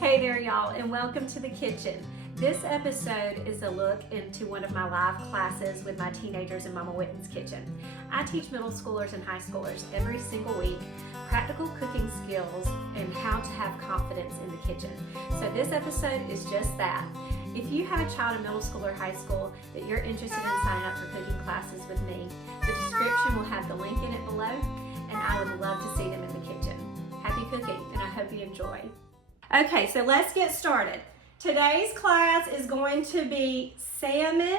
Hey there y'all, and welcome to the kitchen. This episode is a look into one of my live classes with my teenagers in Mama Whitten's kitchen. I teach middle schoolers and high schoolers every single week practical cooking skills and how to have confidence in the kitchen. So this episode is just that. If you have a child in middle school or high school that you're interested in signing up for cooking classes with me, the description will have the link in it below, and I would love to see them in the kitchen. Happy cooking, and I hope you enjoy. Okay, so let's get started. Today's class is going to be salmon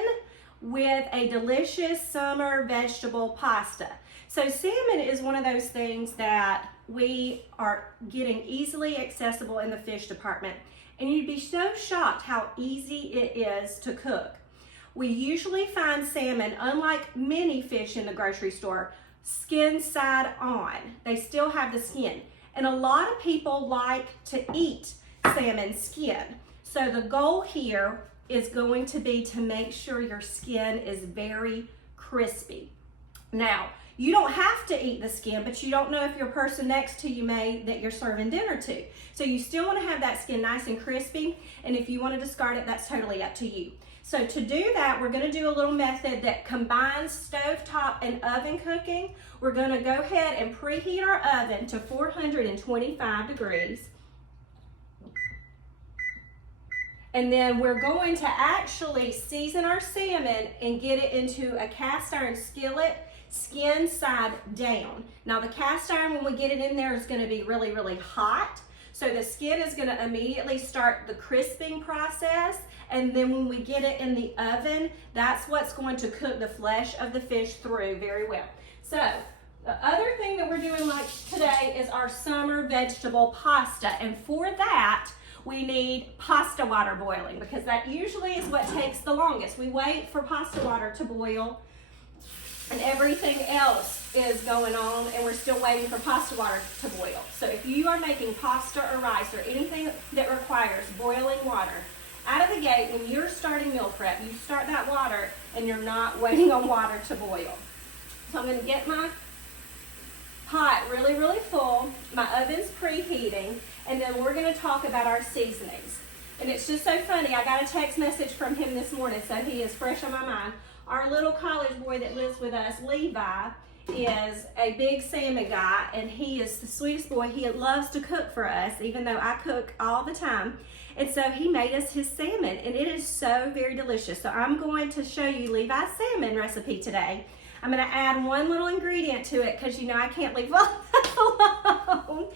with a delicious summer vegetable pasta. So salmon is one of those things that we are getting easily accessible in the fish department. And you'd be so shocked how easy it is to cook. We usually find salmon, unlike many fish in the grocery store, skin side on. They still have the skin. And a lot of people like to eat salmon skin. So the goal here is going to be to make sure your skin is very crispy. Now, you don't have to eat the skin, but you don't know if your person next to you may that you're serving dinner to. So you still want to have that skin nice and crispy, and if you want to discard it, that's totally up to you. So to do that, we're going to do a little method that combines stovetop and oven cooking. We're going to go ahead and preheat our oven to 425 degrees. And then we're going to actually season our salmon and get it into a cast iron skillet, skin side down. Now the cast iron, when we get it in there, is going to be really, really hot. So the skin is going to immediately start the crisping process. And then when we get it in the oven, that's what's going to cook the flesh of the fish through very well. So the other thing that we're doing like today is our summer vegetable pasta. And for that, we need pasta water boiling because that usually is what takes the longest. We wait for pasta water to boil and everything else is going on and we're still waiting for pasta water to boil. So if you are making pasta or rice or anything that requires boiling water, out of the gate, when you're starting meal prep, you start that water and you're not waiting on water to boil. So I'm going to get my pot really, really full. My oven's preheating, and then we're going to talk about our seasonings. And it's just so funny. I got a text message from him this morning, so he is fresh on my mind. Our little college boy that lives with us, Levi, is a big salmon guy, and he is the sweetest boy. He loves to cook for us, even though I cook all the time. And so he made us his salmon, and it is so very delicious. So I'm going to show you Levi's salmon recipe today. I'm going to add one little ingredient to it because, you know, I can't leave alone.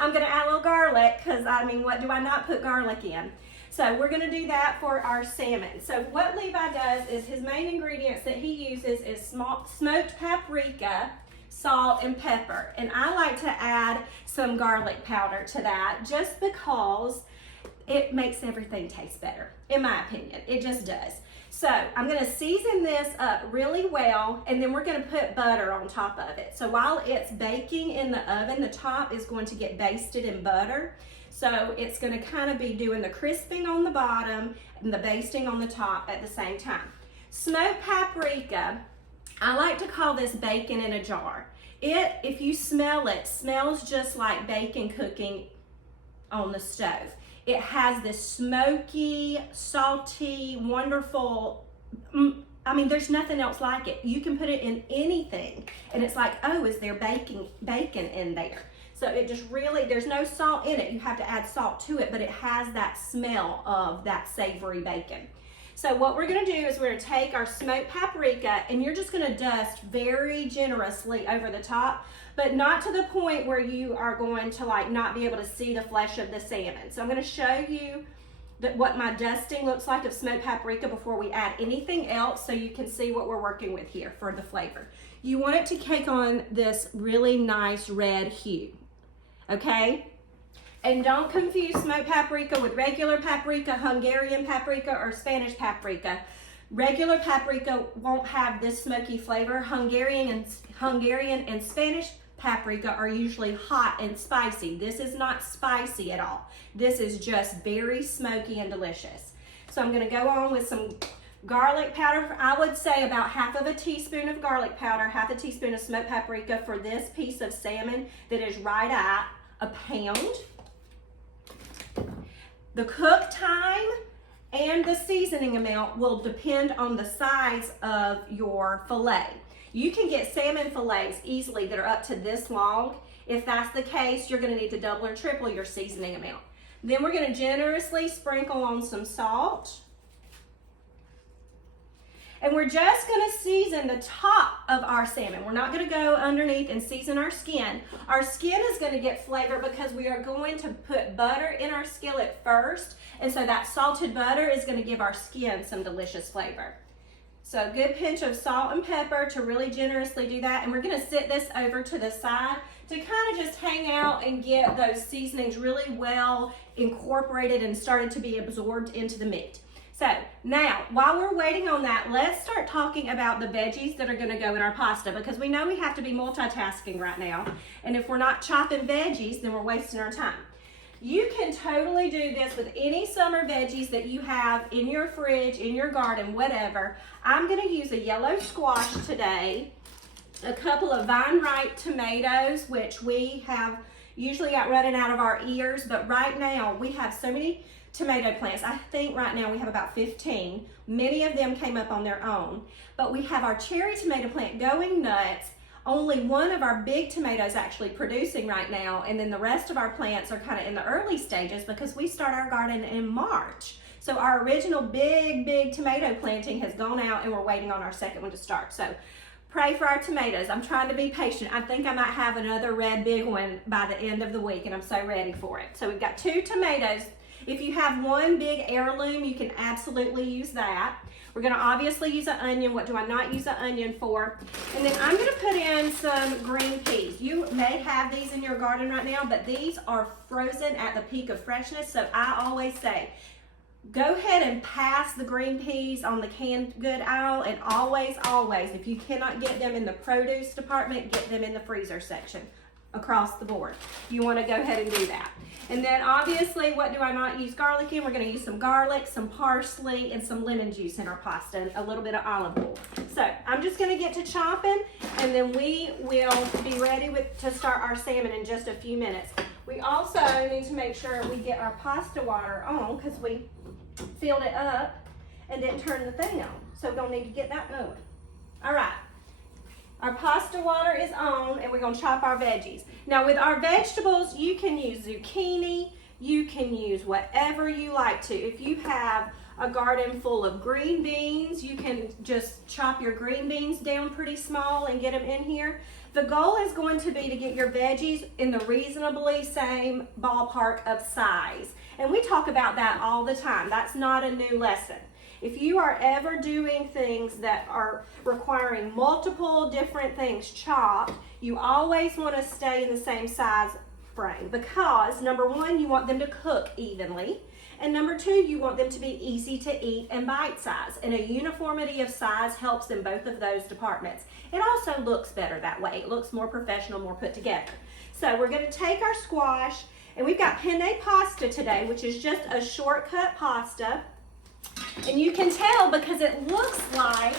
I'm going to add a little garlic because, I mean, what do I not put garlic in? So we're going to do that for our salmon. So what Levi does is his main ingredients that he uses is smoked paprika, salt, and pepper. And I like to add some garlic powder to that just because it makes everything taste better, in my opinion. It just does. So I'm going to season this up really well, and then we're going to put butter on top of it. So while it's baking in the oven, the top is going to get basted in butter. So it's going to kind of be doing the crisping on the bottom and the basting on the top at the same time. Smoked paprika, I like to call this bacon in a jar. It, if you smell it, smells just like bacon cooking on the stove. It has this smoky, salty, wonderful, I mean, there's nothing else like it. You can put it in anything, and it's like, oh, is there bacon in there? So it just really, there's no salt in it. You have to add salt to it, but it has that smell of that savory bacon. So what we're gonna do is we're gonna take our smoked paprika, and you're just gonna dust very generously over the top, but not to the point where you are going to like not be able to see the flesh of the salmon. So I'm gonna show you what my dusting looks like of smoked paprika before we add anything else so you can see what we're working with here for the flavor. You want it to take on this really nice red hue, okay? And don't confuse smoked paprika with regular paprika, Hungarian paprika, or Spanish paprika. Regular paprika won't have this smoky flavor. Hungarian and Spanish paprika are usually hot and spicy. This is not spicy at all. This is just very smoky and delicious. So I'm going to go on with some garlic powder. I would say about half of a teaspoon of garlic powder, half a teaspoon of smoked paprika for this piece of salmon that is right at a pound. The cook time and the seasoning amount will depend on the size of your fillet. You can get salmon fillets easily that are up to this long. If that's the case, you're gonna need to double or triple your seasoning amount. Then we're gonna generously sprinkle on some salt. And we're just gonna season the top of our salmon. We're not gonna go underneath and season our skin. Our skin is gonna get flavor because we are going to put butter in our skillet first. And so that salted butter is gonna give our skin some delicious flavor. So a good pinch of salt and pepper to really generously do that. And we're gonna sit this over to the side to kind of just hang out and get those seasonings really well incorporated and started to be absorbed into the meat. So now, while we're waiting on that, let's start talking about the veggies that are gonna go in our pasta, because we know we have to be multitasking right now. And if we're not chopping veggies, then we're wasting our time. You can totally do this with any summer veggies that you have in your fridge, in your garden, whatever. I'm gonna use a yellow squash today, a couple of vine ripe tomatoes, which we have usually got running out of our ears, but right now we have so many tomato plants. I think right now we have about 15. Many of them came up on their own, but we have our cherry tomato plant going nuts. Only one of our big tomatoes actually producing right now, and then the rest of our plants are kind of in the early stages because we start our garden in March. So our original big tomato planting has gone out and we're waiting on our second one to start. So pray for our tomatoes. I'm trying to be patient. I think I might have another red big one by the end of the week, and I'm so ready for it. So we've got 2 tomatoes. If you have one big heirloom, you can absolutely use that. We're gonna obviously use an onion. What do I not use an onion for? And then I'm gonna put in some green peas. You may have these in your garden right now, but these are frozen at the peak of freshness. So I always say, go ahead and pass the green peas on the canned good aisle, and always, if you cannot get them in the produce department, get them in the freezer section across the board. You wanna go ahead and do that. And then obviously, what do I not use garlic in? We're gonna use some garlic, some parsley, and some lemon juice in our pasta, and a little bit of olive oil. So I'm just gonna get to chopping, and then we will be ready to start our salmon in just a few minutes. We also need to make sure we get our pasta water on, because we filled it up and didn't turn the thing on. So we're gonna need to get that going. All right. Our pasta water is on, and we're gonna chop our veggies. Now with our vegetables, you can use zucchini, you can use whatever you like to. If you have a garden full of green beans, you can just chop your green beans down pretty small and get them in here. The goal is going to be to get your veggies in the reasonably same ballpark of size. And we talk about that all the time. That's not a new lesson. If you are ever doing things that are requiring multiple different things chopped, you always want to stay in the same size frame, because number one, you want them to cook evenly, and number two, you want them to be easy to eat and bite size. And a uniformity of size helps in both of those departments. It also looks better that way. It looks more professional, more put together. So we're going to take our squash, and we've got penne pasta today, which is just a shortcut pasta. And you can tell because it looks like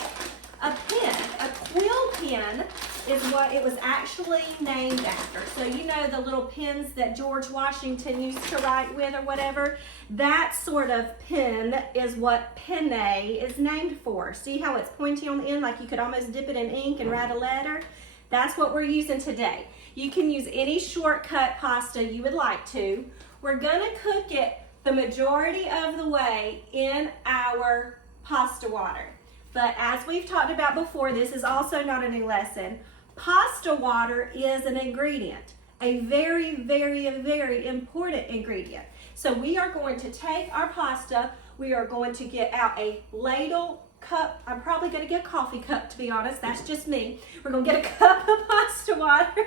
a pen. A quill pen is what it was actually named after. So you know the little pens that George Washington used to write with or whatever? That sort of pen is what penne is named for. See how it's pointy on the end, like you could almost dip it in ink and write a letter? That's what we're using today. You can use any shortcut pasta you would like to. We're gonna cook it the majority of the way in our pasta water. But as we've talked about before, this is also not a new lesson. Pasta water is an ingredient, a very, very, very important ingredient. So we are going to take our pasta, we are going to get out a ladle, cup. I'm probably going to get a coffee cup, to be honest. That's just me. We're going to get a cup of pasta water.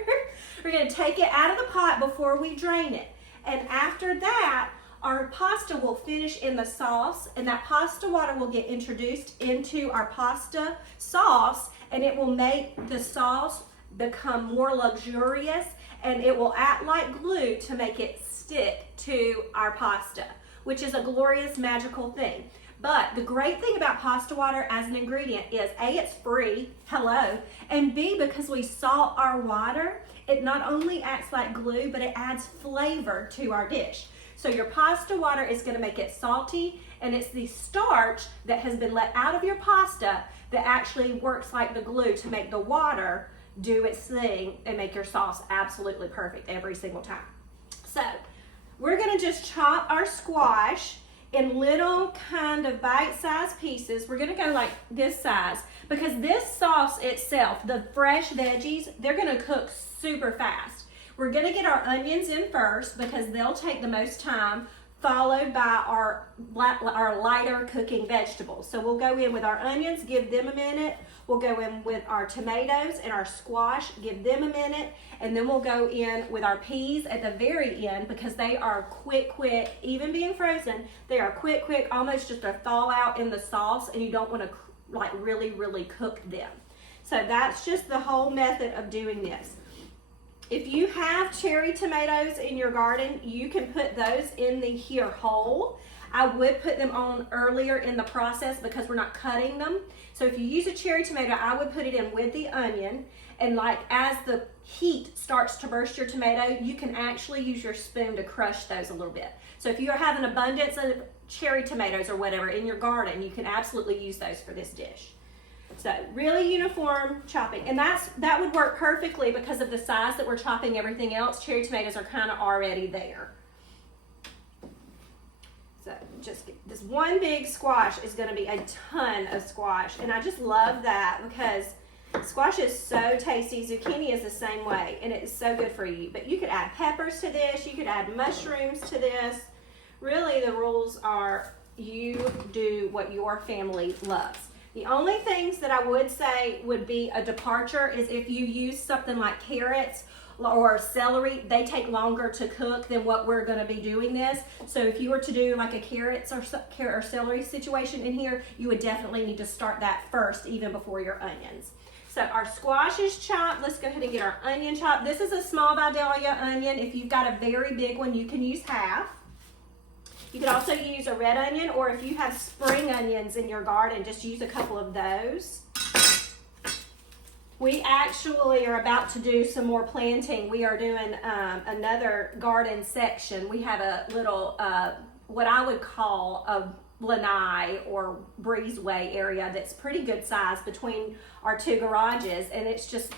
We're going to take it out of the pot before we drain it. And after that, our pasta will finish in the sauce, and that pasta water will get introduced into our pasta sauce, and it will make the sauce become more luxurious, and it will act like glue to make it stick to our pasta, which is a glorious, magical thing. But the great thing about pasta water as an ingredient is A, it's free, hello, and B, because we salt our water, it not only acts like glue, but it adds flavor to our dish. So your pasta water is going to make it salty, and it's the starch that has been let out of your pasta that actually works like the glue to make the water do its thing and make your sauce absolutely perfect every single time. So we're going to just chop our squash in little kind of bite-sized pieces. We're going to go like this size because this sauce itself, the fresh veggies, they're going to cook super fast. We're going to get our onions in first because they'll take the most time, followed by our lighter cooking vegetables. So we'll go in with our onions, give them a minute. We'll go in with our tomatoes and our squash, give them a minute. And then we'll go in with our peas at the very end because they are quick, even being frozen, they are quick, almost just a thaw out in the sauce, and you don't want to like really cook them. So that's just the whole method of doing this. If you have cherry tomatoes in your garden, you can put those in the here whole. I would put them on earlier in the process because we're not cutting them. So if you use a cherry tomato, I would put it in with the onion. And like as the heat starts to burst your tomato, you can actually use your spoon to crush those a little bit. So if you have an abundance of cherry tomatoes or whatever in your garden, you can absolutely use those for this dish. So really uniform chopping, and that would work perfectly because of the size that we're chopping everything else. Cherry tomatoes are kind of already there. So just this one big squash is going to be a ton of squash, and I just love that because squash is so tasty. Zucchini is the same way, and it is so good for you. But you could add peppers to this. You could add mushrooms to this. Really, the rules are you do what your family loves. The only things that I would say would be a departure is if you use something like carrots or celery, they take longer to cook than what we're going to be doing this. So if you were to do like a carrots or celery situation in here, you would definitely need to start that first, even before your onions. So our squash is chopped. Let's go ahead and get our onion chopped. This is a small Vidalia onion. If you've got a very big one, you can use half. You could also use a red onion, or if you have spring onions in your garden, just use a couple of those. We actually are about to do some more planting. We are doing another garden section. We have a little, what I would call a lanai or breezeway area that's pretty good size between our two garages, and it's just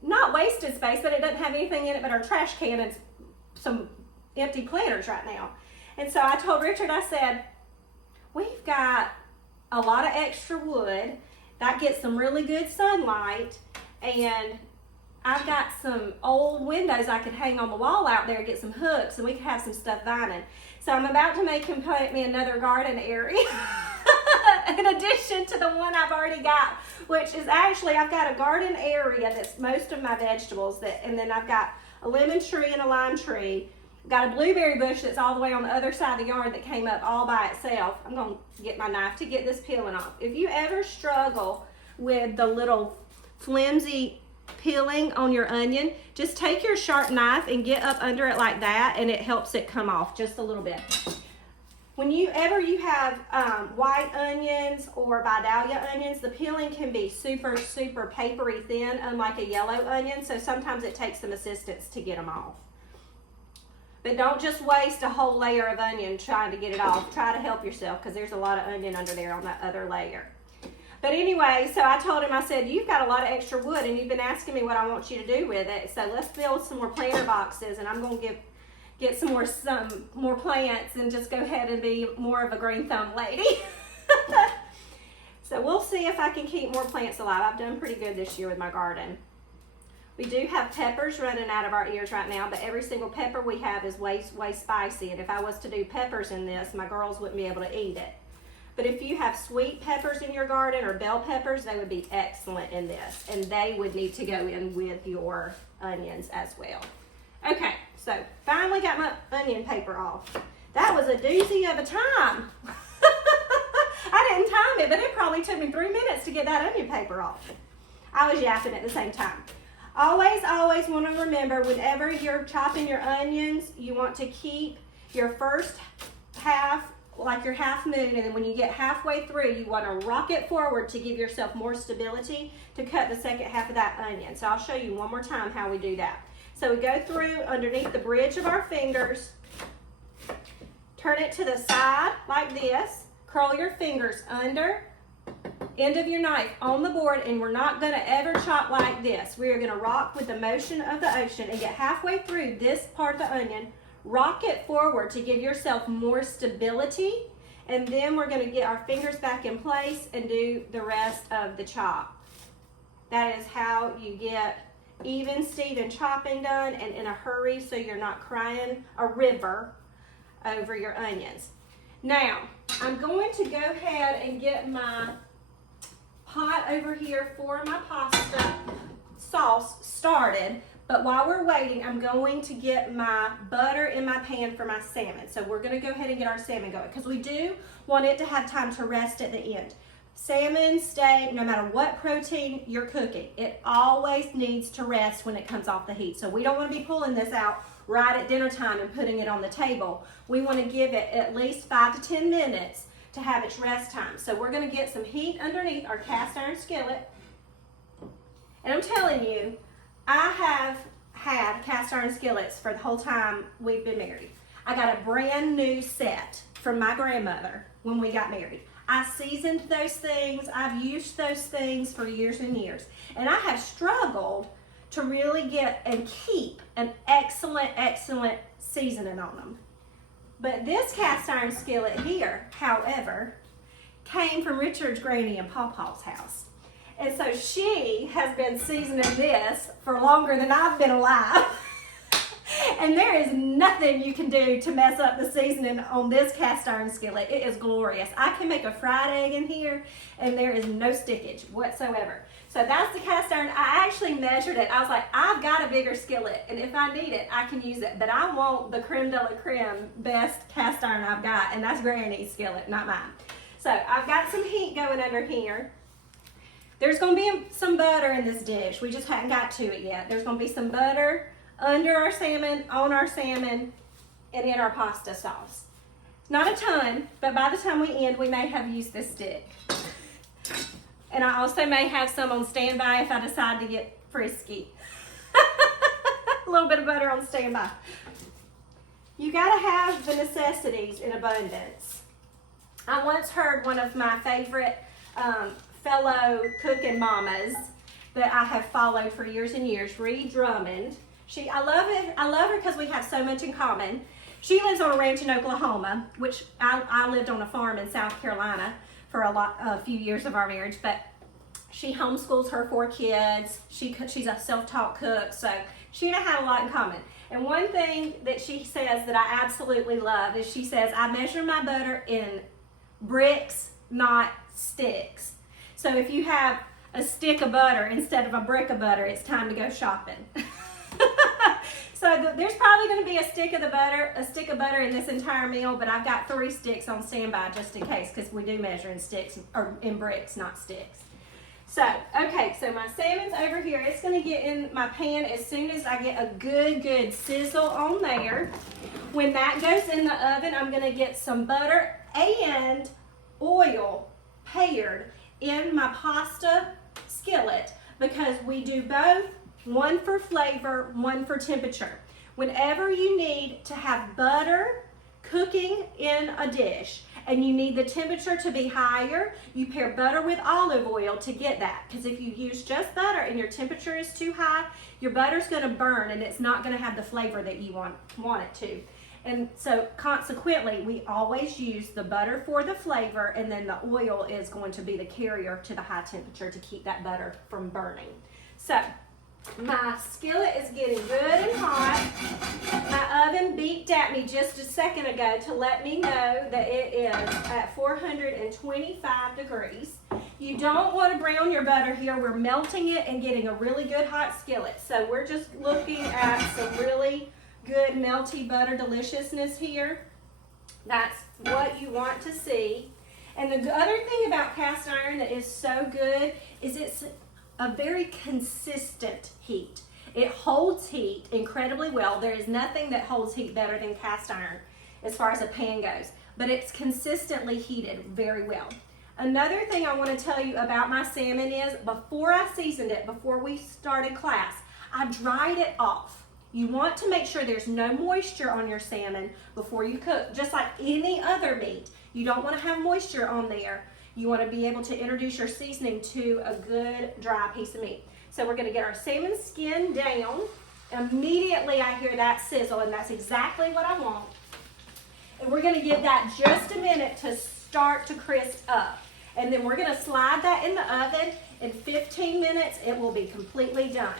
not wasted space, but it doesn't have anything in it but our trash can and some empty planters right now. And so I told Richard, I said, we've got a lot of extra wood that gets some really good sunlight, and I've got some old windows I could hang on the wall out there, get some hooks, and we could have some stuff vining. So I'm about to make him plant me another garden area in addition to the one I've already got, which is actually, I've got a garden area that's most of my vegetables, and then I've got a lemon tree and a lime tree. Got a blueberry bush that's all the way on the other side of the yard that came up all by itself. I'm going to get my knife to get this peeling off. If you ever struggle with the little flimsy peeling on your onion, just take your sharp knife and get up under it like that, and it helps it come off just a little bit. Whenever you have white onions or Vidalia onions, the peeling can be super papery thin, unlike a yellow onion, so sometimes it takes some assistance to get them off. But don't just waste a whole layer of onion trying to get it off. Try to help yourself because there's a lot of onion under there on that other layer. But anyway, so I told him, I said, you've got a lot of extra wood and you've been asking me what I want you to do with it. So let's build some more planter boxes, and I'm going to get some more plants and just go ahead and be more of a green thumb lady. So we'll see if I can keep more plants alive. I've done pretty good this year with my garden. We do have peppers running out of our ears right now, but every single pepper we have is way spicy. And if I was to do peppers in this, my girls wouldn't be able to eat it. But if you have sweet peppers in your garden or bell peppers, they would be excellent in this. And they would need to go in with your onions as well. Okay, so finally got my onion paper off. That was a doozy of a time. I didn't time it, but it probably took me 3 minutes to get that onion paper off. I was yapping at the same time. Always want to remember, whenever you're chopping your onions, you want to keep your first half like your half moon, and then when you get halfway through, you want to rock it forward to give yourself more stability to cut the second half of that onion. So I'll show you one more time how we do that. So we go through underneath the bridge of our fingers, turn it to the side like this, curl your fingers under, end of your knife on the board, and we're not gonna ever chop like this. We are gonna rock with the motion of the ocean and get halfway through this part of the onion, rock it forward to give yourself more stability, and then we're gonna get our fingers back in place and do the rest of the chop. That is how you get even Steven chopping done and in a hurry so you're not crying a river over your onions. Now, I'm going to go ahead and get my pot over here for my pasta sauce started, but while we're waiting, I'm going to get my butter in my pan for my salmon. So we're gonna go ahead and get our salmon going because we do want it to have time to rest at the end. Salmon, steak, no matter what protein you're cooking, it always needs to rest when it comes off the heat. So we don't want to be pulling this out right at dinner time and putting it on the table. We want to give it at least 5 to 10 minutes to have its rest time. So we're going to get some heat underneath our cast iron skillet. And I'm telling you, I have had cast iron skillets for the whole time we've been married. I got a brand new set from my grandmother when we got married. I seasoned those things. I've used those things for years and years. And I have struggled to really get and keep an excellent, excellent seasoning on them. But this cast iron skillet here, however, came from Richard's granny and Pawpaw's house. And so she has been seasoning this for longer than I've been alive. And there is nothing you can do to mess up the seasoning on this cast iron skillet. It is glorious. I can make a fried egg in here and there is no stickage whatsoever. So that's the cast iron. I actually measured it. I was like, I've got a bigger skillet and if I need it, I can use it. But I want the creme de la creme best cast iron I've got, and that's Granny's skillet, not mine. So I've got some heat going under here. There's gonna be some butter in this dish. We just haven't got to it yet. There's gonna be some butter under our salmon, on our salmon, and in our pasta sauce. Not a ton, but by the time we end, we may have used this stick. And I also may have some on standby if I decide to get frisky. A little bit of butter on standby. You gotta have the necessities in abundance. I once heard one of my favorite fellow cooking mamas that I have followed for years and years, Ree Drummond. I love her because we have so much in common. She lives on a ranch in Oklahoma, which I lived on a farm in South Carolina for a few years of our marriage, but she homeschools her 4 kids. She's a self-taught cook, so she and I have a lot in common. And one thing that she says that I absolutely love is she says, I measure my butter in bricks, not sticks. So if you have a stick of butter instead of a brick of butter, it's time to go shopping. So there's probably going to be a stick of butter in this entire meal, but I've got 3 sticks on standby just in case, because we do measure in sticks or in bricks, not sticks. So, okay, so my salmon's over here. It's going to get in my pan as soon as I get a good sizzle on there. When that goes in the oven, I'm going to get some butter and oil paired in my pasta skillet, because we do both. One for flavor, one for temperature. Whenever you need to have butter cooking in a dish and you need the temperature to be higher, you pair butter with olive oil to get that. Because if you use just butter and your temperature is too high, your butter's going to burn and it's not going to have the flavor that you want it to. And so consequently, we always use the butter for the flavor, and then the oil is going to be the carrier to the high temperature to keep that butter from burning. So my skillet is getting good and hot. My oven beeped at me just a second ago to let me know that it is at 425 degrees. You don't want to brown your butter here. We're melting it and getting a really good hot skillet. So we're just looking at some really good melty butter deliciousness here. That's what you want to see. And the other thing about cast iron that is so good is it's a very consistent heat. It holds heat incredibly well. There is nothing that holds heat better than cast iron as far as a pan goes, but it's consistently heated very well. Another thing I want to tell you about my salmon is before I seasoned it, before we started class, I dried it off You want to make sure there's no moisture on your salmon before you cook, just like any other meat. You don't want to have moisture on there. You want to be able to introduce your seasoning to a good dry piece of meat. So we're going to get our salmon skin down. Immediately I hear that sizzle, and that's exactly what I want. And we're going to give that just a minute to start to crisp up. And then we're going to slide that in the oven. In 15 minutes, it will be completely done.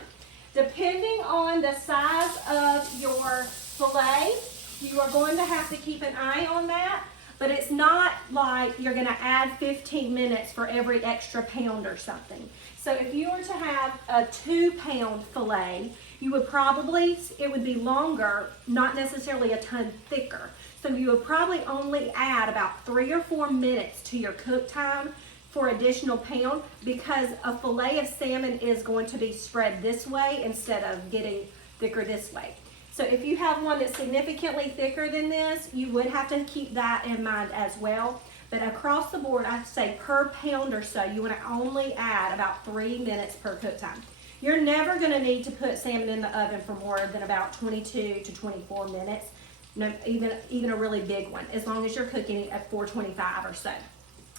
Depending on the size of your filet, you are going to have to keep an eye on that. But it's not like you're going to add 15 minutes for every extra pound or something. So if you were to have a 2-pound filet, you would probably, it would be longer, not necessarily a ton thicker. So you would probably only add about 3 or 4 minutes to your cook time for additional pound, because a filet of salmon is going to be spread this way instead of getting thicker this way. So if you have one that's significantly thicker than this, you would have to keep that in mind as well. But across the board, I'd say per pound or so, you want to only add about 3 minutes per cook time. You're never going to need to put salmon in the oven for more than about 22 to 24 minutes, no, even a really big one, as long as you're cooking it at 425 or so.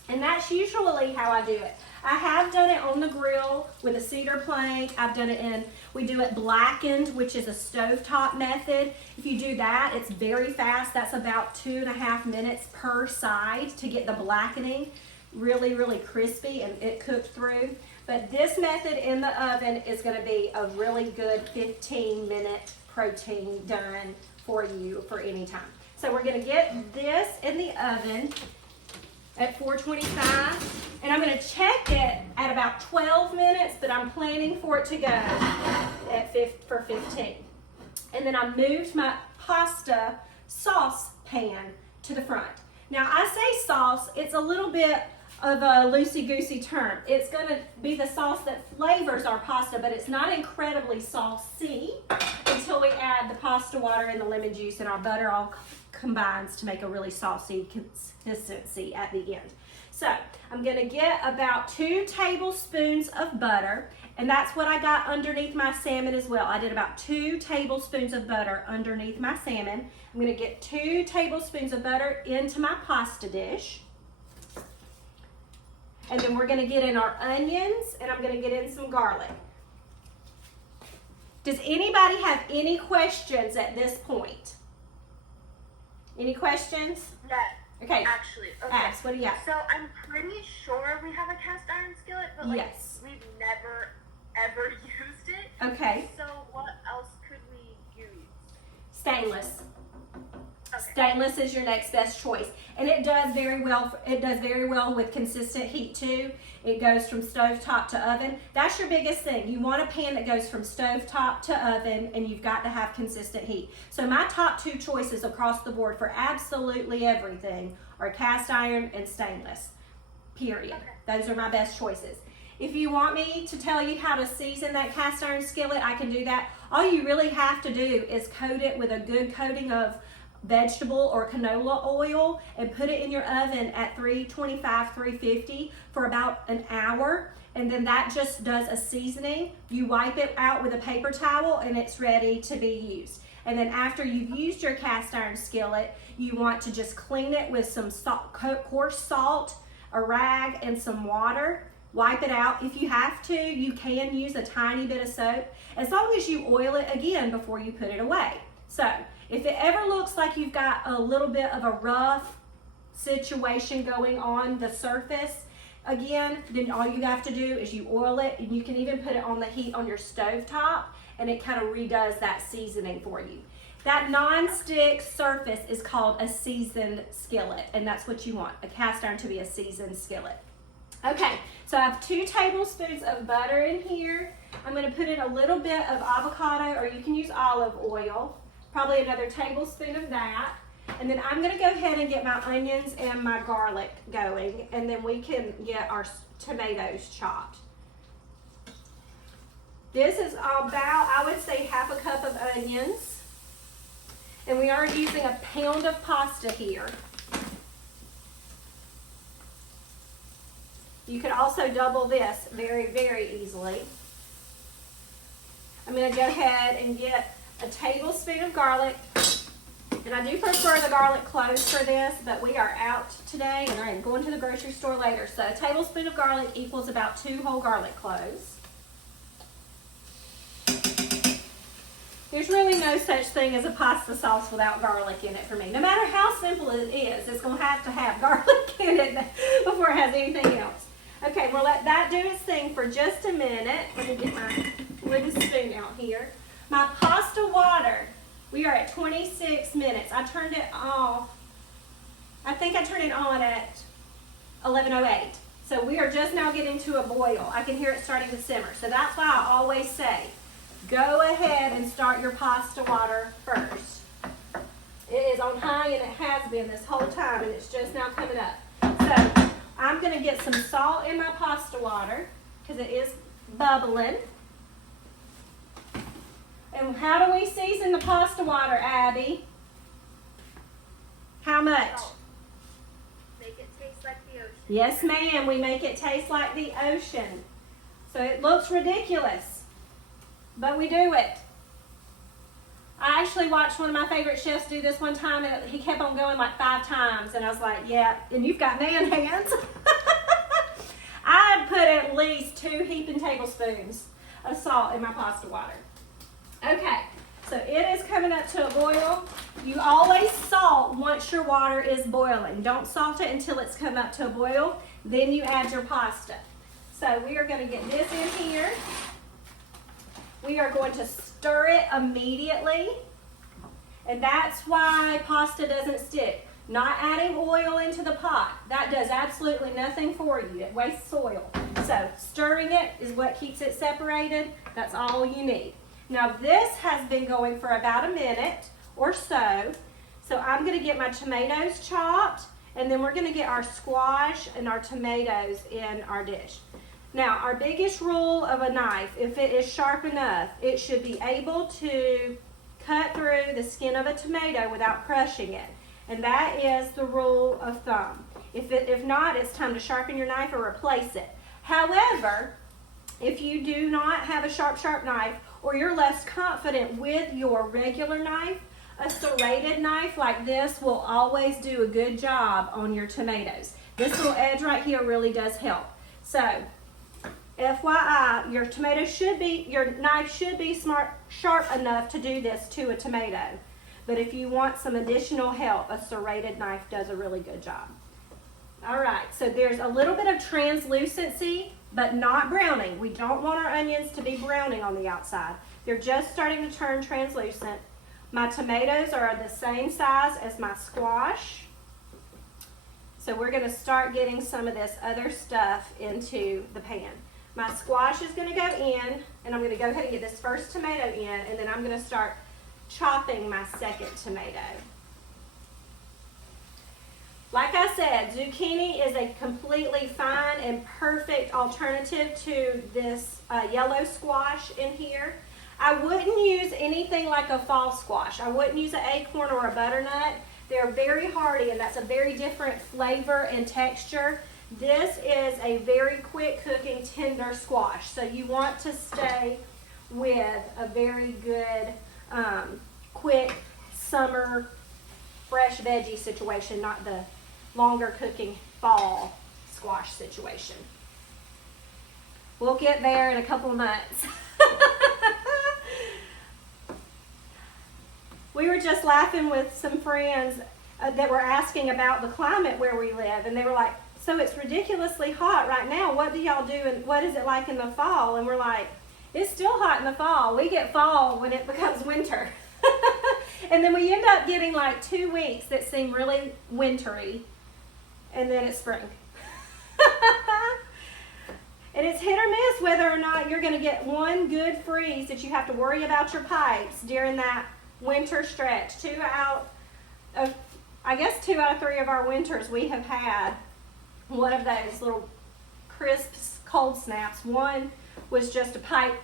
And that's usually how I do it. I have done it on the grill with a cedar plank. I've done it we do it blackened, which is a stovetop method. If you do that, it's very fast. That's about 2.5 minutes per side to get the blackening really, really crispy and it cooked through. But this method in the oven is going to be a really good 15-minute protein done for you for any time. So we're going to get this in the oven at 425, and I'm going to check it at about 12 minutes, but I'm planning for it to go for 15. And then I moved my pasta sauce pan to the front. Now I say sauce, it's a little bit of a loosey-goosey term. It's going to be the sauce that flavors our pasta, but it's not incredibly saucy until we add the pasta water and the lemon juice, and our butter all combines to make a really saucy consistency at the end. So I'm going to get about 2 tablespoons of butter, and that's what I got underneath my salmon as well. I did about 2 tablespoons of butter underneath my salmon. I'm going to get 2 tablespoons of butter into my pasta dish. And then we're going to get in our onions, and I'm going to get in some garlic. Does anybody have any questions at this point? Any questions? No. Okay. Actually, okay. Ask, what do you have? So I'm pretty sure we have a cast iron skillet, but like yes. We've never ever used it. Okay. So what else could we use? Stainless. Okay. Stainless is your next best choice, and it does very well. It does very well with consistent heat too. It goes from stovetop to oven. That's your biggest thing. You want a pan that goes from stovetop to oven, and you've got to have consistent heat. So my top 2 choices across the board for absolutely everything are cast iron and stainless. Period. Okay. Those are my best choices. If you want me to tell you how to season that cast iron skillet, I can do that. All you really have to do is coat it with a good coating of vegetable or canola oil and put it in your oven at 325, 350 for about an hour, and then that just does a seasoning. You wipe it out with a paper towel and it's ready to be used. And then after you've used your cast iron skillet, you want to just clean it with some salt, coarse salt, a rag, and some water. Wipe it out. If you have to, you can use a tiny bit of soap, as long as you oil it again before you put it away. So if it ever looks like you've got a little bit of a rough situation going on the surface, again, then all you have to do is you oil it, and you can even put it on the heat on your stovetop, and it kind of redoes that seasoning for you. That non-stick surface is called a seasoned skillet, and that's what you want, a cast iron to be a seasoned skillet. Okay, so I have 2 tablespoons of butter in here. I'm going to put in a little bit of avocado, or you can use olive oil. Probably another tablespoon of that. And then I'm going to go ahead and get my onions and my garlic going, and then we can get our tomatoes chopped. This is about, I would say, ½ a cup of onions. And we are using a pound of pasta here. You could also double this very, very easily. I'm going to go ahead and get a tablespoon of garlic. And I do prefer the garlic cloves for this, but we are out today and I'm going to the grocery store later. So a tablespoon of garlic equals about 2 whole garlic cloves. There's really no such thing as a pasta sauce without garlic in it for me. No matter how simple it is, it's going to have garlic in it before it has anything else. Okay, we'll let that do its thing for just a minute. Let me get my wooden spoon out here. My pasta water, we are at 26 minutes. I turned it off. I think I turned it on at 11:08. So we are just now getting to a boil. I can hear it starting to simmer. So that's why I always say, go ahead and start your pasta water first. It is on high and it has been this whole time and it's just now coming up. So I'm going to get some salt in my pasta water because it is bubbling. And how do we season the pasta water, Abby? How much? Salt. Make it taste like the ocean. Yes, ma'am. We make it taste like the ocean. So it looks ridiculous, but we do it. I actually watched one of my favorite chefs do this one time, and he kept on going like 5 times, and I was like, yeah, and you've got man hands. I put at least 2 heaping tablespoons of salt in my pasta water. Okay, so it is coming up to a boil. You always salt once your water is boiling. Don't salt it until it's come up to a boil. Then you add your pasta. So we are going to get this in here. We are going to stir it immediately. And that's why pasta doesn't stick. Not adding oil into the pot. That does absolutely nothing for you. It wastes soil. So stirring it is what keeps it separated. That's all you need. Now this has been going for about a minute or so. So I'm going to get my tomatoes chopped, and then we're going to get our squash and our tomatoes in our dish. Now our biggest rule of a knife, if it is sharp enough, it should be able to cut through the skin of a tomato without crushing it. And that is the rule of thumb. If not, it's time to sharpen your knife or replace it. However, if you do not have a sharp knife, or you're less confident with your regular knife, a serrated knife like this will always do a good job on your tomatoes. This little edge right here really does help. So, FYI, your knife should be sharp enough to do this to a tomato. But if you want some additional help, a serrated knife does a really good job. All right, so there's a little bit of translucency, but not browning. We don't want our onions to be browning on the outside. They're just starting to turn translucent. My tomatoes are the same size as my squash. So we're going to start getting some of this other stuff into the pan. My squash is going to go in, and I'm going to go ahead and get this first tomato in, and then I'm going to start chopping my second tomato. Like I said, zucchini is a completely fine and perfect alternative to this yellow squash in here. I wouldn't use anything like a fall squash. I wouldn't use an acorn or a butternut. They're very hardy, and that's a very different flavor and texture. This is a very quick cooking, tender squash. So you want to stay with a very good, quick summer fresh veggie situation, not the longer cooking fall squash situation. We'll get there in a couple of months. We were just laughing with some friends that were asking about the climate where we live, and they were like, so it's ridiculously hot right now. What do y'all do, and what is it like in the fall? And we're like, it's still hot in the fall. We get fall when it becomes winter. And then we end up getting like 2 weeks that seem really wintry, and then it's spring. And it's hit or miss whether or not you're going to get one good freeze that you have to worry about your pipes during that winter stretch. 2 out of 3 of our winters we have had one of those little crisp cold snaps. One was just a pipe,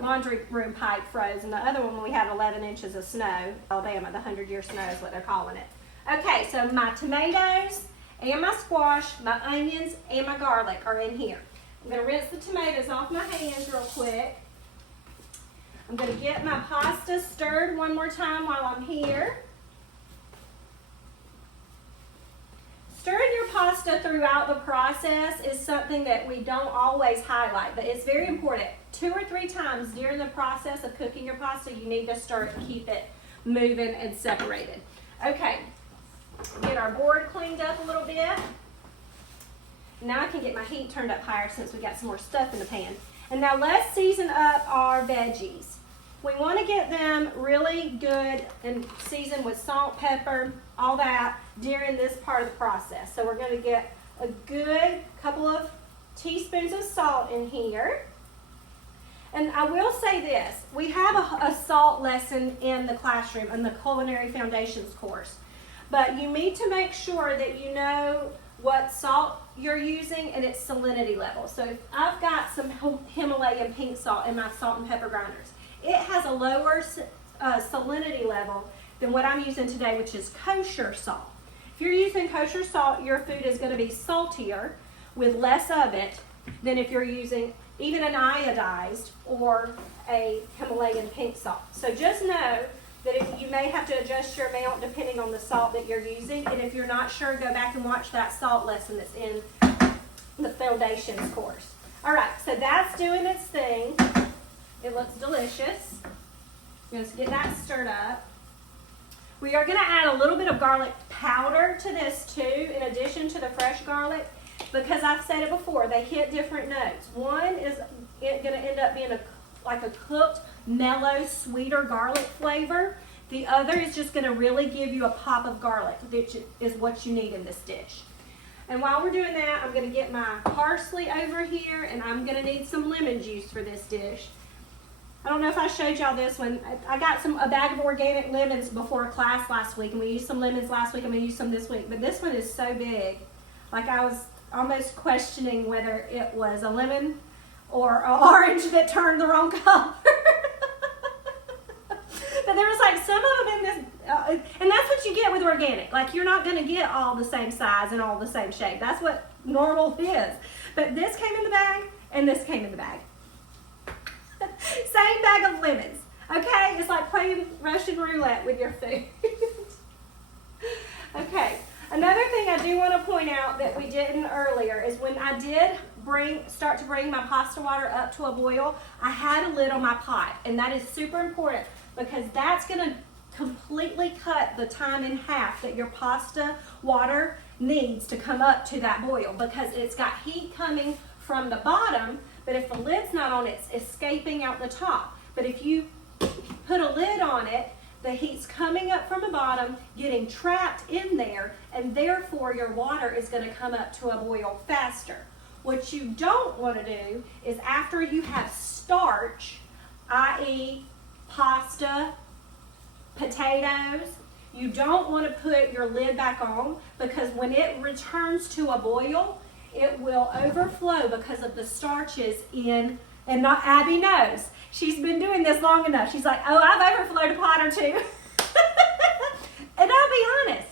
laundry room pipe froze, and the other one we had 11 inches of snow. Alabama, the 100-year snow is what they're calling it. Okay, so my tomatoes and my squash, my onions, and my garlic are in here. I'm going to rinse the tomatoes off my hands real quick. I'm going to get my pasta stirred one more time while I'm here. Stirring your pasta throughout the process is something that we don't always highlight, but it's very important. 2 or 3 times during the process of cooking your pasta, you need to stir it and keep it moving and separated. Okay, get our board cleaned up a little bit. Now I can get my heat turned up higher since we got some more stuff in the pan. And now let's season up our veggies. We want to get them really good and seasoned with salt, pepper, all that during this part of the process. So we're going to get a good couple of teaspoons of salt in here. And I will say this, we have a salt lesson in the classroom in the Culinary Foundations course. But you need to make sure that you know what salt you're using and its salinity level. So if I've got some Himalayan pink salt in my salt and pepper grinders. It has a lower salinity level than what I'm using today, which is kosher salt. If you're using kosher salt, your food is going to be saltier with less of it than if you're using even an iodized or a Himalayan pink salt. So just know that you may have to adjust your amount depending on the salt that you're using. And if you're not sure, go back and watch that salt lesson that's in the Foundations course. All right, so that's doing its thing. It looks delicious. Just get that stirred up. We are going to add a little bit of garlic powder to this too, in addition to the fresh garlic, because I've said it before, they hit different notes. One is going to end up being like a cooked, mellow, sweeter garlic flavor. The other is just going to really give you a pop of garlic, which is what you need in this dish. And while we're doing that, I'm going to get my parsley over here, and I'm going to need some lemon juice for this dish. I don't know if I showed y'all this one. I got a bag of organic lemons before class last week, and we used some lemons last week. I'm going to use some this week, but this one is so big. Like I was almost questioning whether it was a lemon or an orange that turned the wrong color. But there was like some of them in this, and that's what you get with organic. Like you're not going to get all the same size and all the same shape. That's what normal is. But this came in the bag, and this came in the bag. Same bag of lemons. Okay, it's like playing Russian roulette with your food. Okay, another thing I do want to point out that we didn't earlier is when I did start to bring my pasta water up to a boil, I had a lid on my pot, and that is super important because that's going to completely cut the time in half that your pasta water needs to come up to that boil, because it's got heat coming from the bottom, but if the lid's not on, it's escaping out the top. But if you put a lid on it, the heat's coming up from the bottom, getting trapped in there, and therefore your water is going to come up to a boil faster. What you don't want to do is after you have starch, i.e. pasta, potatoes, you don't want to put your lid back on, because when it returns to a boil, it will overflow because of the starches in, and not Abby knows. She's been doing this long enough. She's like, oh, I've overflowed a pot or two. And I'll be honest,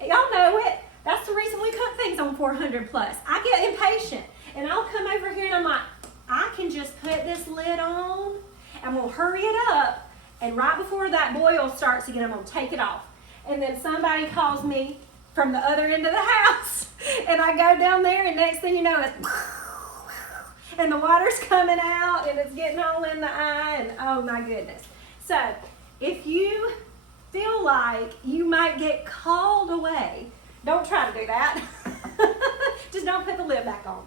y'all know it. That's the reason we cook things on 400 plus. I get impatient, and I'll come over here and I'm like, I can just put this lid on, and we'll hurry it up, and right before that boil starts again, I'm gonna take it off. And then somebody calls me from the other end of the house, and I go down there, and next thing you know, it's and the water's coming out, and it's getting all in the eye, and oh my goodness. So if you feel like you might get called away, don't try to do that. Just don't put the lid back on.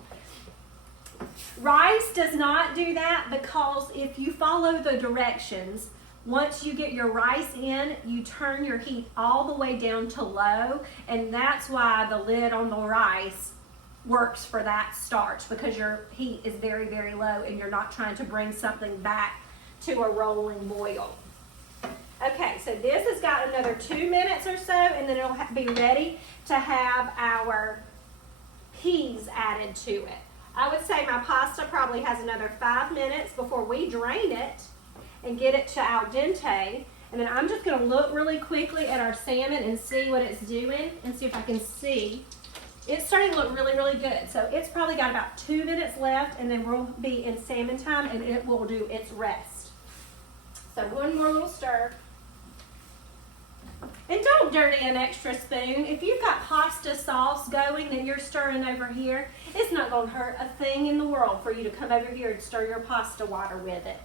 Rice does not do that, because if you follow the directions, once you get your rice in, you turn your heat all the way down to low, and that's why the lid on the rice works for that starch, because your heat is very, very low and you're not trying to bring something back to a rolling boil. Okay, so this has got another 2 minutes or so, and then it'll be ready to have our peas added to it. I would say my pasta probably has another 5 minutes before we drain it and get it to al dente. And then I'm just going to look really quickly at our salmon and see what it's doing, and see if I can see. It's starting to look really, really good. So it's probably got about 2 minutes left, and then we'll be in salmon time, and it will do its rest. So one more little stir. And don't dirty an extra spoon. If you've got pasta sauce going that you're stirring over here, it's not going to hurt a thing in the world for you to come over here and stir your pasta water with it.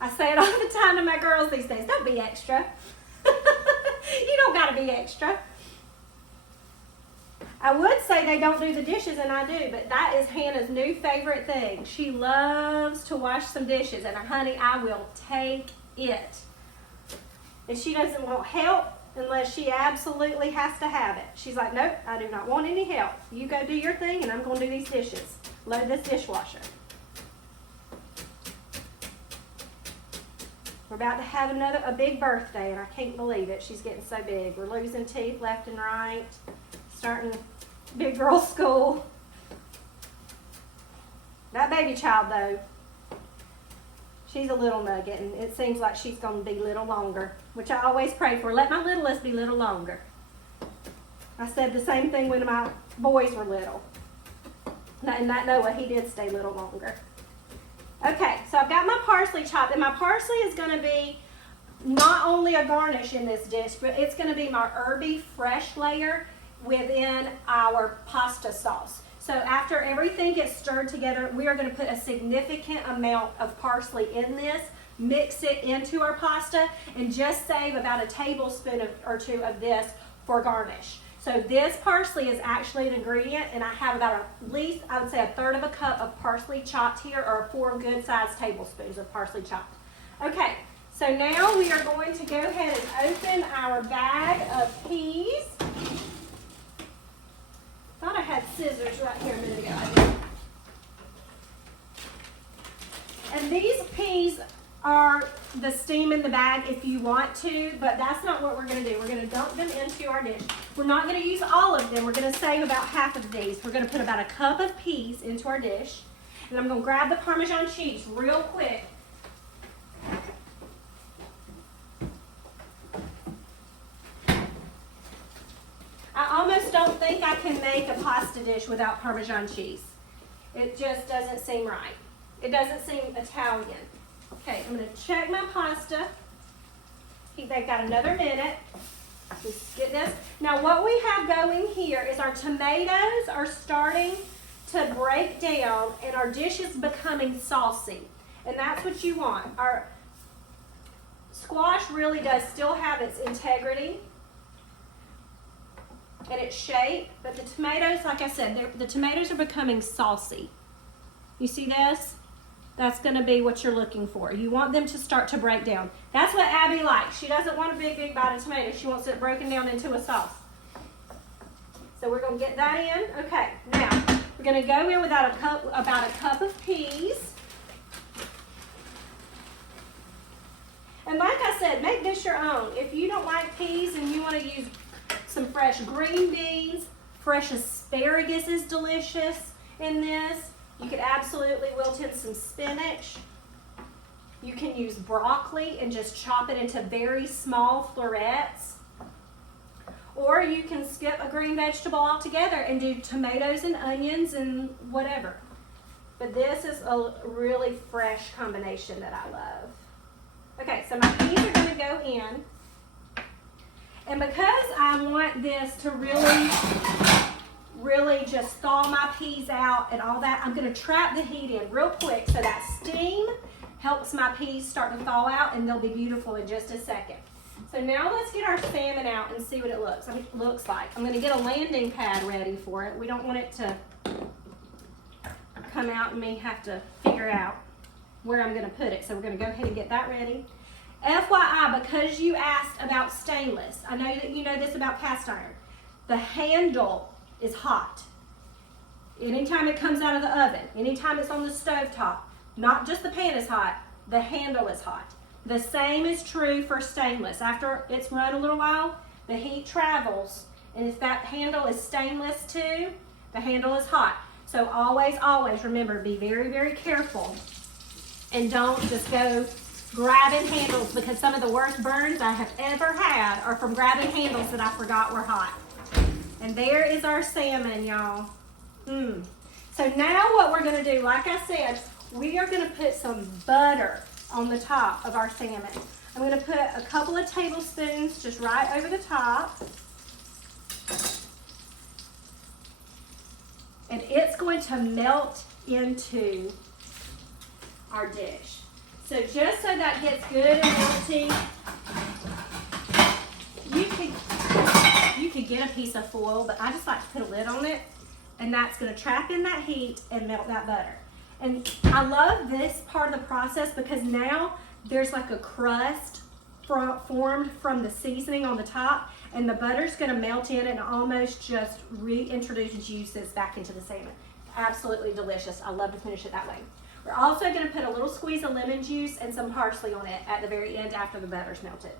I say it all the time to my girls these days, don't be extra. You don't got to be extra. I would say they don't do the dishes, and I do, but that is Hannah's new favorite thing. She loves to wash some dishes, and honey, I will take it. And she doesn't want help unless she absolutely has to have it. She's like, nope, I do not want any help. You go do your thing, and I'm going to do these dishes. Load this dishwasher. We're about to have a big birthday, and I can't believe it. She's getting so big. We're losing teeth left and right, starting big girl school. That baby child, though, she's a little nugget, and it seems like she's going to be little longer, which I always pray for. Let my littlest be little longer. I said the same thing when my boys were little. And that Noah, he did stay little longer. Okay, so I've got my parsley chopped, and my parsley is going to be not only a garnish in this dish, but it's going to be my herby fresh layer within our pasta sauce. So after everything gets stirred together, we are going to put a significant amount of parsley in this, mix it into our pasta, and just save about a tablespoon or two of this for garnish. So this parsley is actually an ingredient, and I have about at least, I would say, a third of a cup of parsley chopped here, or 4 good-sized tablespoons of parsley chopped. Okay, so now we are going to go ahead and open our bag of peas. Thought I had scissors right here a minute ago. I didn't. And these peas are the steam in the bag if you want to, but that's not what we're going to do. We're going to dump them into our dish. We're not going to use all of them. We're going to save about half of these. We're going to put about a cup of peas into our dish. And I'm going to grab the Parmesan cheese real quick. I almost don't think I can make a pasta dish without Parmesan cheese. It just doesn't seem right. It doesn't seem Italian. Okay, I'm going to check my pasta. They've got another minute. Just get this. Now what we have going here is our tomatoes are starting to break down and our dish is becoming saucy. And that's what you want. Our squash really does still have its integrity and its shape, but the tomatoes, like I said, the tomatoes are becoming saucy. You see this? That's going to be what you're looking for. You want them to start to break down. That's what Abby likes. She doesn't want a big bite of tomato. She wants it broken down into a sauce. So we're going to get that in. Okay, now we're going to go in with about a cup of peas. And like I said, make this your own. If you don't like peas and you want to use some fresh green beans, fresh asparagus is delicious in this. You could absolutely wilt in some spinach. You can use broccoli and just chop it into very small florets. Or you can skip a green vegetable altogether and do tomatoes and onions and whatever. But this is a really fresh combination that I love. Okay, so my peas are going to go in. And because I want this to really just thaw my peas out and all that, I'm going to trap the heat in real quick so that steam helps my peas start to thaw out, and they'll be beautiful in just a second. So now let's get our salmon out and see what it looks like. I'm going to get a landing pad ready for it. We don't want it to come out and me have to figure out where I'm going to put it. So we're going to go ahead and get that ready. FYI, because you asked about stainless, I know that you know this about cast iron. The handle is hot. Anytime it comes out of the oven, anytime it's on the stove top, not just the pan is hot, the handle is hot. The same is true for stainless. After it's run a little while, the heat travels, and if that handle is stainless too, the handle is hot. So always, always remember, be very, very careful, and don't just go grabbing handles, because some of the worst burns I have ever had are from grabbing handles that I forgot were hot. And there is our salmon, y'all. So now what we're going to do, like I said, we are going to put some butter on the top of our salmon. I'm gonna put a couple of tablespoons just right over the top. And it's going to melt into our dish. So just so that gets good and melty, you could get a piece of foil, but I just like to put a lid on it, and that's gonna trap in that heat and melt that butter. And I love this part of the process because now there's like a crust formed from the seasoning on the top, and the butter's gonna melt in and almost just reintroduce juices back into the salmon. Absolutely delicious. I love to finish it that way. We're also gonna put a little squeeze of lemon juice and some parsley on it at the very end after the butter's melted.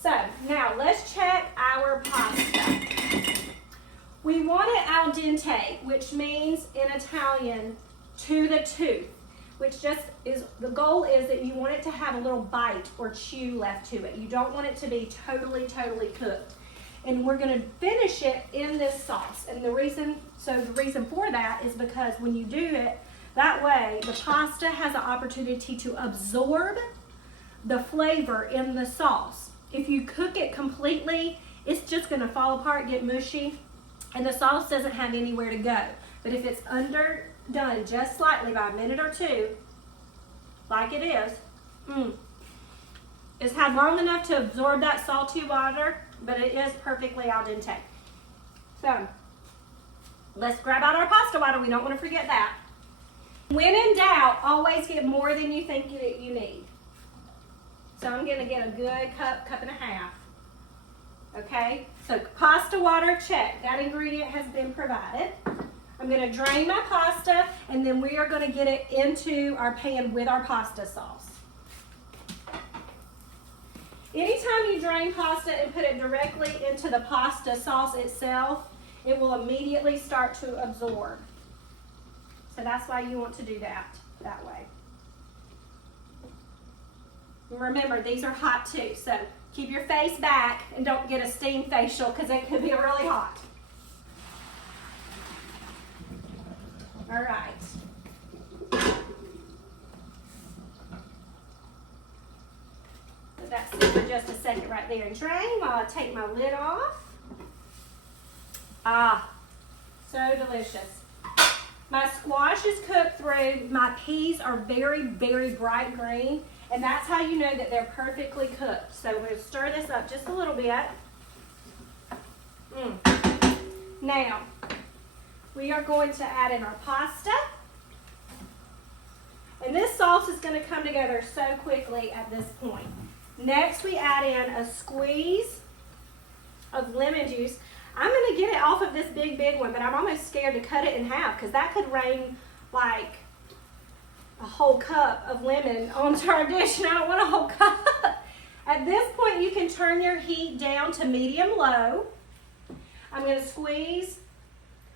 So now let's check our pasta. We want it al dente, which means in Italian, to the tooth, which just is, the goal is that you want it to have a little bite or chew left to it. You don't want it to be totally cooked. And we're gonna finish it in this sauce. And the reason for that is because when you do it that way, the pasta has an opportunity to absorb the flavor in the sauce. If you cook it completely, it's just gonna fall apart, get mushy, and the sauce doesn't have anywhere to go. But if it's underdone just slightly by a minute or two, like it is, it's had long enough to absorb that salty water, but it is perfectly al dente. So, let's grab out our pasta water. We don't want to forget that. When in doubt, always get more than you think you need. So I'm gonna get a good cup and a half. Okay, so pasta water, check. That ingredient has been provided. I'm gonna drain my pasta, and then we are gonna get it into our pan with our pasta sauce. Anytime you drain pasta and put it directly into the pasta sauce itself, it will immediately start to absorb. So that's why you want to do that way. Remember, these are hot too, so keep your face back and don't get a steam facial because it could be really hot. All right. Let that sit for just a second right there and drain while I take my lid off. Ah, so delicious. My squash is cooked through. My peas are very bright green, and that's how you know that they're perfectly cooked. So we're going to stir this up just a little bit. Now, we are going to add in our pasta. And this sauce is going to come together so quickly at this point. Next, we add in a squeeze of lemon juice. I'm going to get it off of this big one, but I'm almost scared to cut it in half because that could rain like a whole cup of lemon onto our dish, and I don't want a whole cup. At this point, you can turn your heat down to medium-low. I'm going to squeeze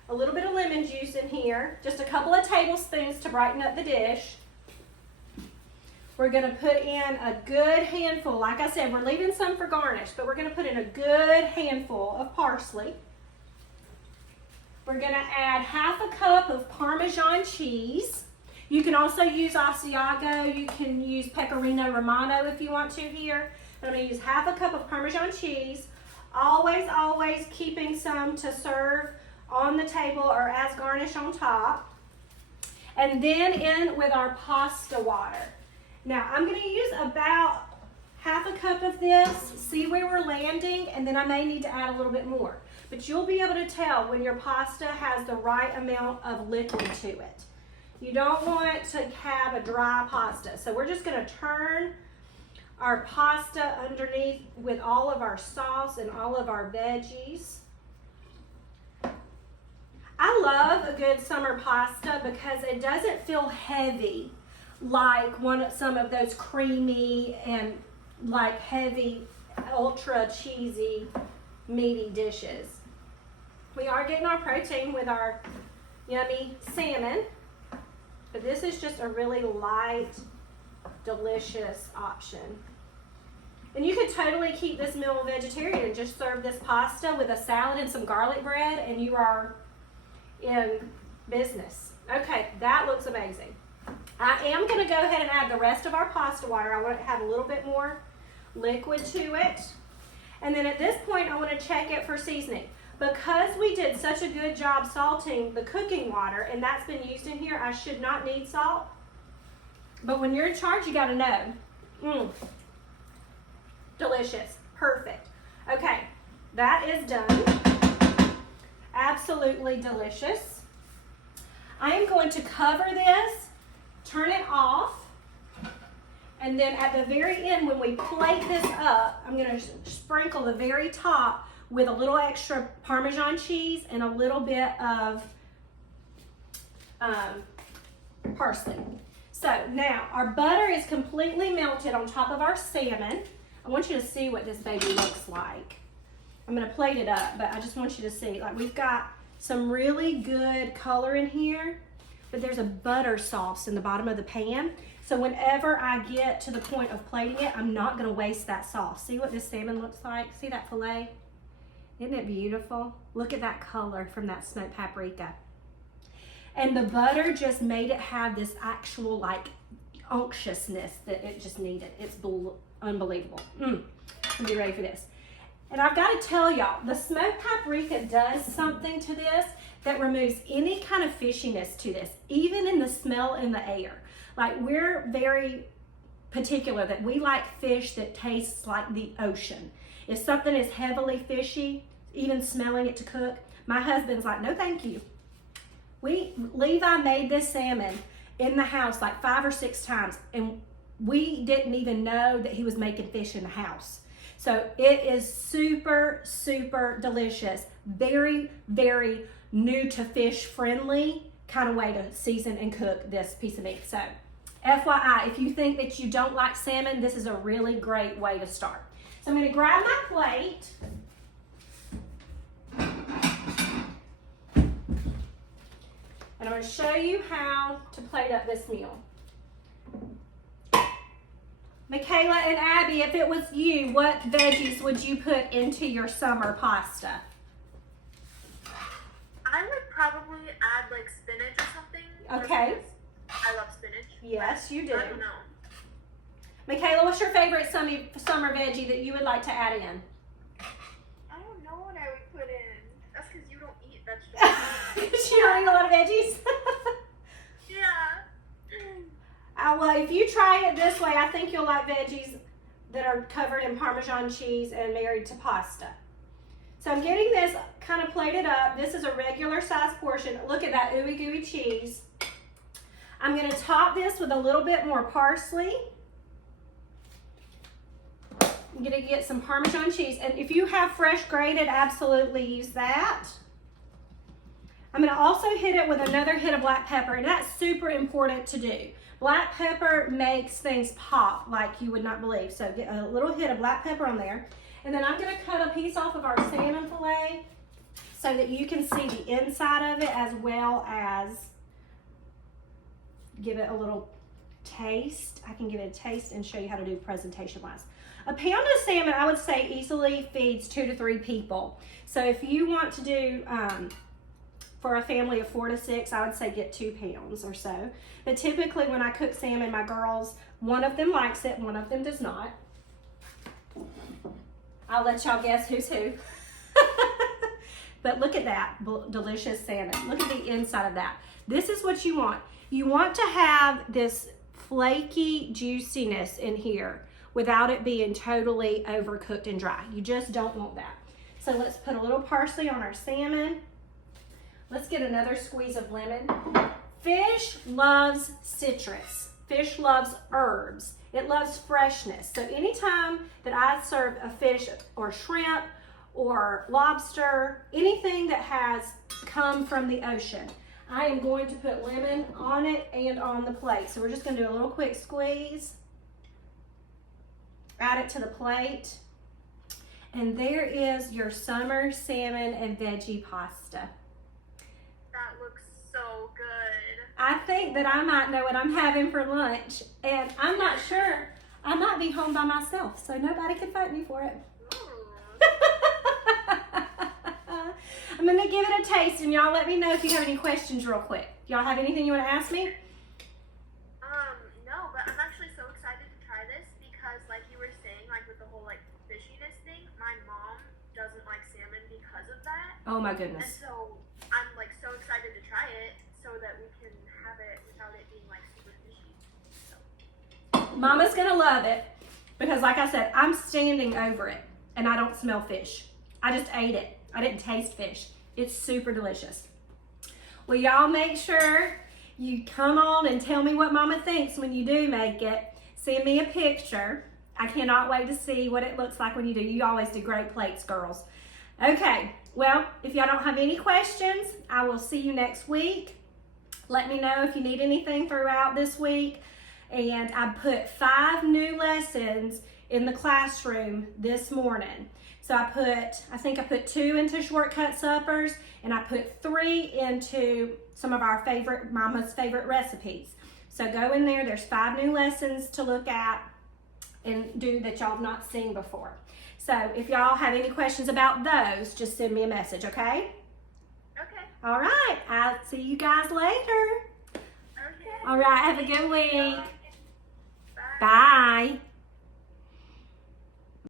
a little bit of lemon juice in here, just a couple of tablespoons to brighten up the dish. We're going to put in a good handful. Like I said, we're leaving some for garnish, but we're going to put in a good handful of parsley. We're going to add half a cup of Parmesan cheese. You can also use Asiago. You can use Pecorino Romano if you want to here. But I'm going to use half a cup of Parmesan cheese. Always keeping some to serve on the table or as garnish on top. And then in with our pasta water. Now, I'm going to use about half a cup of this, see where we're landing, and then I may need to add a little bit more. But you'll be able to tell when your pasta has the right amount of liquid to it. You don't want to have a dry pasta. So we're just going to turn our pasta underneath with all of our sauce and all of our veggies. I love a good summer pasta because it doesn't feel heavy like some of those creamy and like heavy, ultra cheesy, meaty dishes. We are getting our protein with our yummy salmon, but this is just a really light, delicious option. And you could totally keep this meal vegetarian and just serve this pasta with a salad and some garlic bread, and you are in business. Okay, that looks amazing. I am going to go ahead and add the rest of our pasta water. I want it to have a little bit more liquid to it. And then at this point, I want to check it for seasoning. Because we did such a good job salting the cooking water, and that's been used in here, I should not need salt. But when you're in charge, you got to know. Delicious. Perfect. Okay, that is done. Absolutely delicious. I am going to cover this, turn it off, and then at the very end, when we plate this up, I'm going to sprinkle the very top with a little extra Parmesan cheese and a little bit of parsley. So now our butter is completely melted on top of our salmon. I want you to see what this baby looks like. I'm going to plate it up, but I just want you to see, like, we've got some really good color in here, but there's a butter sauce in the bottom of the pan. So whenever I get to the point of plating it, I'm not going to waste that sauce. See what this salmon looks like? See that fillet? Isn't it beautiful? Look at that color from that smoked paprika. And the butter just made it have this actual, like, unctuousness that it just needed. It's unbelievable. I'll be ready for this. And I've got to tell y'all, the smoked paprika does something to this that removes any kind of fishiness to this, even in the smell in the air. Like, we're very particular that we like fish that tastes like the ocean. If something is heavily fishy, even smelling it to cook, my husband's like, no thank you. Levi made this salmon in the house like 5 or 6 times, and we didn't even know that he was making fish in the house. So it is super, super delicious. Very, very new to fish friendly kind of way to season and cook this piece of meat. So FYI, if you think that you don't like salmon, this is a really great way to start. So I'm going to grab my plate. And I'm going to show you how to plate up this meal. Michaela and Abby, if it was you, what veggies would you put into your summer pasta? I would probably add like spinach or something. Okay. I love spinach. Yes, you do. I don't know. Michaela, what's your favorite summer veggie that you would like to add in? I don't know what I would put in. That's because you don't eat vegetables. Because you don't eat a lot of veggies? Yeah. Well, if you try it this way, I think you'll like veggies that are covered in Parmesan cheese and married to pasta. So I'm getting this kind of plated up. This is a regular size portion. Look at that ooey gooey cheese. I'm going to top this with a little bit more parsley. I'm going to get some Parmesan cheese. And if you have fresh grated, absolutely use that. I'm going to also hit it with another hit of black pepper. And that's super important to do. Black pepper makes things pop like you would not believe. So get a little hit of black pepper on there. And then I'm going to cut a piece off of our salmon fillet so that you can see the inside of it, as well as give it a little taste. I can give it a taste and show you how to do presentation wise. A pound of salmon, I would say, easily feeds 2 to 3 people. So if you want to do for a family of 4 to 6, I would say get 2 pounds or so. But typically when I cook salmon, my girls, one of them likes it, one of them does not. I'll let y'all guess who's who. But look at that delicious salmon. Look at the inside of that. This is what you want. You want to have this flaky juiciness in here without it being totally overcooked and dry. You just don't want that. So let's put a little parsley on our salmon. Let's get another squeeze of lemon. Fish loves citrus. Fish loves herbs. It loves freshness. So anytime that I serve a fish or shrimp or lobster, anything that has come from the ocean, I am going to put lemon on it and on the plate. So we're just going to do a little quick squeeze. Add it to the plate. And there is your summer salmon and veggie pasta. That looks so good. I think that I might know what I'm having for lunch, and I'm not sure. I might be home by myself, so nobody can fight me for it. I'm going to give it a taste, and y'all let me know if you have any questions real quick. Y'all have anything you want to ask me? Oh my And goodness. so I'm like so excited to try it so that we can have it without it being like super fishy. So. Mama's gonna love it because like I said, I'm standing over it and I don't smell fish. I just ate it. I didn't taste fish. It's super delicious. Well, y'all make sure you come on and tell me what Mama thinks when you do make it. Send me a picture. I cannot wait to see what it looks like when you do. You always do great plates, girls. Okay, well, if y'all don't have any questions, I will see you next week. Let me know if you need anything throughout this week. And I put 5 new lessons in the classroom this morning. So I think I put 2 into shortcut suppers, and I put 3 into some of our Mama's favorite recipes. So go in there, there's 5 new lessons to look at and do that y'all have not seen before. So if y'all have any questions about those, just send me a message, okay? Okay. All right, I'll see you guys later. Okay. All right, have a good week.